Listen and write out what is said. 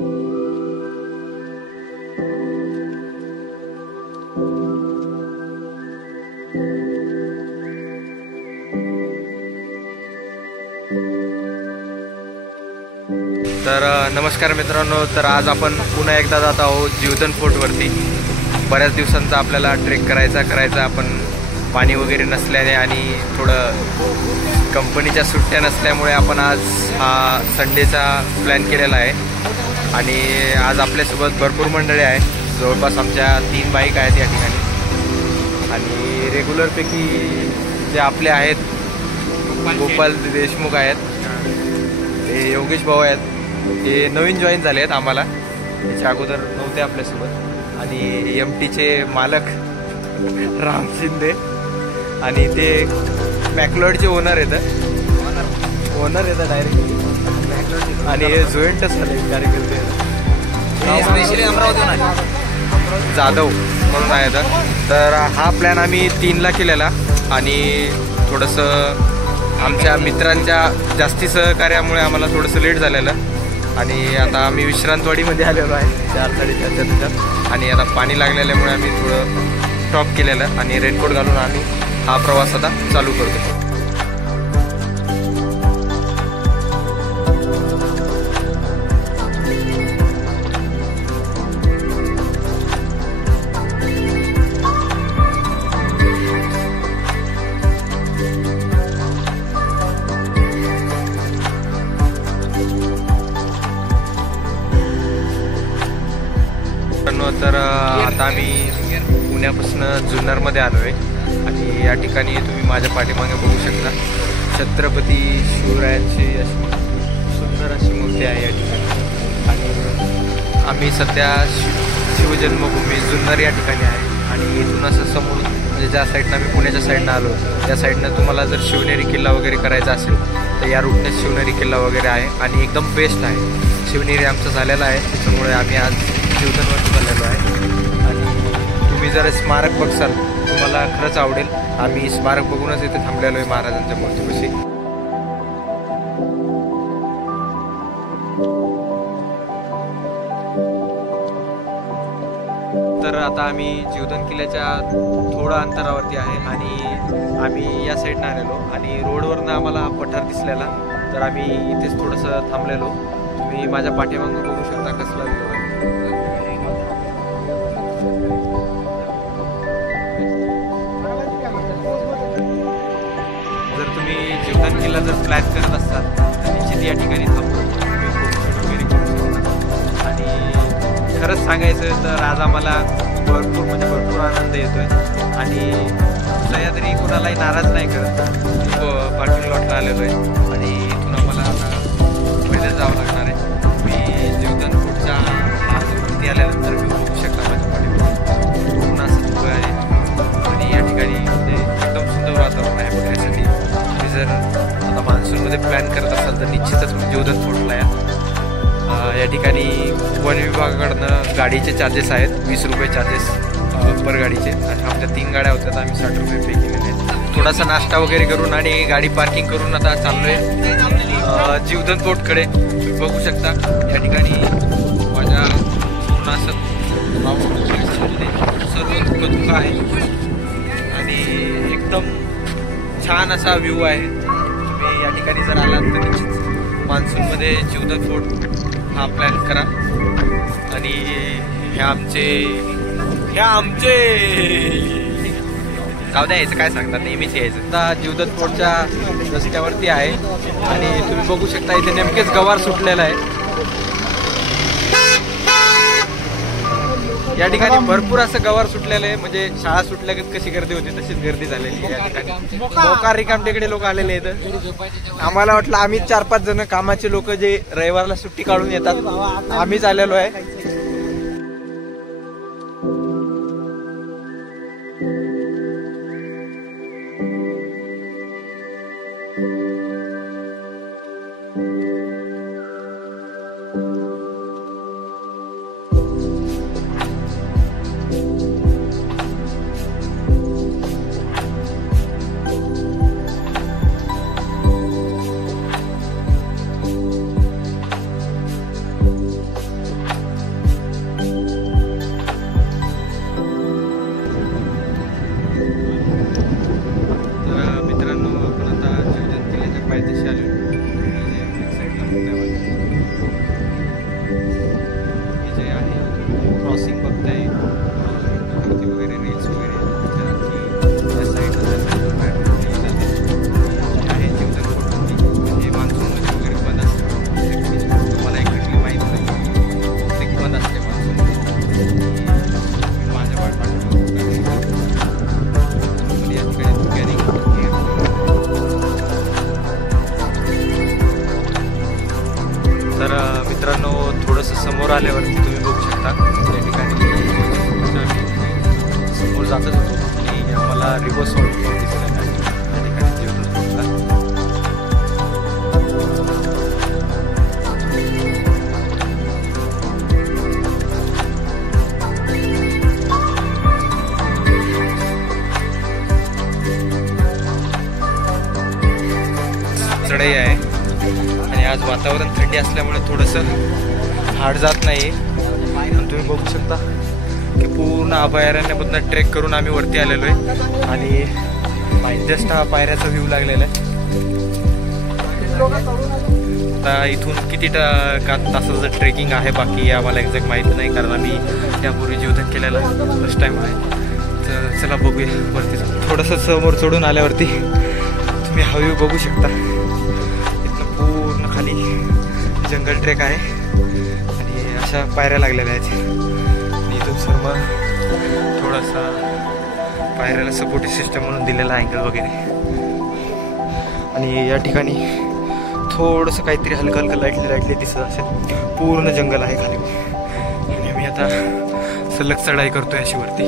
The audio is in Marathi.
तर नमस्कार मित्रांनो, तर आज आपण पुन्हा एकदा जात आहोत जीवधन फोर्टवरती। बऱ्याच दिवसांचा आपल्याला ट्रेक करायचा आपण पाणी वगैरे नसल्याने आणि थोडं कंपनीच्या सुट्ट्या नसल्यामुळे आपण आज हा संडेचा प्लॅन केलेला आहे। आणि आज आपल्यासोबत भरपूर मंडळी आहे, जवळपास आमच्या 3 बाईक आहेत या ठिकाणी। आणि रेग्युलरपैकी जे आपले आहेत गोपाल देशमुख आहेत, ते योगेश भाऊ आहेत, ते नवीन जॉईन झाले आहेत आम्हाला, त्याच्या अगोदर नव्हते आपल्यासोबत। आणि MTचे मालक राम शिंदे आणि ते मॅकलॉडचे ओनर येतं डायरेक्ट। आणि हे जोएंटच झाले कार्यकर्ते, स्पेशली अमरावती जाधव म्हणून आहे। तर हा प्लॅन आम्ही 3ला केलेला आणि थोडंसं आमच्या मित्रांच्या जास्ती सहकार्यामुळे आम्हाला थोडंसं लेट झालेलं। आणि आता आम्ही विश्रांतवाडीमध्ये आलेलो आहे 4-4:30च्या त्याच्यात। आणि आता पाणी लागलेल्यामुळे आम्ही थोडं स्टॉप केलेलं आणि रेनकोट घालून आम्ही हा प्रवास आता चालू करतो। तर आता आम्ही पुण्यापासून जुन्नरमध्ये आलो आहे आणि या ठिकाणी तुम्ही माझ्या पाठीमागे बघू शकता छत्रपती शिवरायांची अशी सुंदर अशी मूर्ती आहे या ठिकाणी। आणि आम्ही सध्या शिवजन्मभूमी जुन्नर या ठिकाणी आहे। आणि इथून असं समोर म्हणजे ज्या साईडनं आम्ही पुण्याच्या साईडनं आलो त्या साईडनं तुम्हाला जर शिवनेरी किल्ला वगैरे करायचा असेल तर या रूटने शिवनेरी किल्ला वगैरे आहे आणि एकदम बेस्ट आहे। शिवनेरी आमचं झालेलं आहे, त्याच्यामुळे आम्ही आज जीवधनवरती झालेलो आहे। आणि तुम्ही जर स्मारक बघसाल तुम्हाला खरंच आवडेल। आम्ही स्मारक बघूनच इथे थांबलेलो आहे महाराजांच्या मूर्तीपाशी। तर आता आम्ही जीवधन किल्ल्याच्या थोडं अंतरावरती आहे आणि आम्ही या साईडनं आलेलो आणि रोडवरनं आम्हाला पठार दिसलेला, तर आम्ही इथेच थोडंसं थांबलेलो। तुम्ही माझ्या पाठीमागं बघू शकता कसला व्ह्यू आहे। जर तुम्ही जीवधन किल्ला जर प्लॅन करत असाल तर निश्चित या ठिकाणी थांबून तुम्ही फोटोशूट वगैरे करू शकता। आणि खरंच सांगायचं तर आज आम्हाला भरपूर आनंद येतोय आणि सह्याद्री कोणालाही नाराज नाही करत। पार्किंग लॉटला आलेलो आहे आणि इथून आम्हाला आता पहिले जावं लागणार आहे। मी जीवधन फोर्टच्या आजवरती आल्यानंतर मी बघू शकता माझ्या पाठीमध्ये पूर्ण असं धुकं आहे आणि या ठिकाणी म्हणजे एकदम सुंदर वातावरण आहे बघण्यासाठी। तुम्ही जर आता मान्सूनमध्ये प्लॅन करत असाल तर निश्चितच जीवधन फोर्टला या ठिकाणी वन विभागाकडनं गाडीचे चार्जेस आहेत, 20 रुपये चार्जेस पर गाडीचे। आणि आमच्या 3 गाड्या होत्या तर आम्ही 60 रुपये पे केलेले आहेत। थोडासा नाश्ता वगैरे करून आणि गाडी पार्किंग करून आता चाललो आहे जीवधन फोर्टकडे। तुम्ही बघू शकता या ठिकाणी माझ्या पूर्ण असं सर्व धुकं आहे आणि एकदम छान असा व्ह्यू आहे। तुम्ही या ठिकाणी जर आलात तर निश्चित मान्सूनमध्ये जीवधन फोर्ट हा प्लॅन करा। आणि ह्या आमचे जाऊ द्यायचं काय सांगतात, नेहमीच यायचं। आता जीवधन फोर्टच्या रस्त्यावरती आहे आणि तुम्ही बघू शकता इथे नेमकेच गवार सुटलेला आहे। या ठिकाणी भरपूर असं गवार सुटलेलं आहे, म्हणजे शाळा सुटल्या कशी गर्दी होती तशीच गर्दी झालेली आहे। या ठिकाणी मोकार रिकामटेकडे लोक आलेले आहेत। आम्हाला वाटलं आम्ही 4-5 जण कामाचे लोक जे रविवारला सुट्टी काढून येतात आम्हीच आलेलो आहे। हे जे आहे क्रॉसिंग बघताय वगैरे रील्स वगैरे त्या साईडला आहे जीवदान फोटो हे मान्सूनमध्ये वगैरे बंद असतं मला एक्झॅक्टली माहीत नाही ते बंद असते मान्सूनमध्ये माझ्या पाठपाठ या ठिकाणी तर मित्रांनो थोडंसं समोर आल्यावरती तुम्ही बघू शकता या ठिकाणी समोर जातच होतो आणि आम्हाला रिव्हर्स सॉल्ट दिसला त्या ठिकाणी जीवदान चढाई आहे आणि आज वातावरण थंडी असल्यामुळे थोडंसं हार्ड जात नाही आणि तुम्ही बघू शकता की पूर्ण अभयारण्यामधून ट्रेक करून आम्ही वरती आलेलो आहे आणि जस्ट हा पायऱ्याचा व्ह्यू लागलेला आहे. आता इथून किती तासाचं ट्रेकिंग आहे बाकी आम्हाला एक्झॅक्ट माहिती नाही कारण आम्ही त्यापूर्वी जीवदान केलेला फर्स्ट टाईम आहे. तर चला बघूया वरती थोडंसं समोर चढून आल्यावरती तुम्ही हा व्ह्यू बघू शकता. पूर्ण खाली जंगल ट्रेक आहे आणि अशा पायऱ्या लागलेल्या आहेत आणि इथून सर्व थोडासा पायऱ्याला सपोर्टिव्ह सिस्टम म्हणून दिलेला अँगल वगैरे आणि या ठिकाणी थोडंसं काहीतरी हलकं हलकं लाईटली दिसत असेल. पूर्ण जंगल आहे खाली आणि आम्ही आता सलग चढाई करतोय अशी वरती.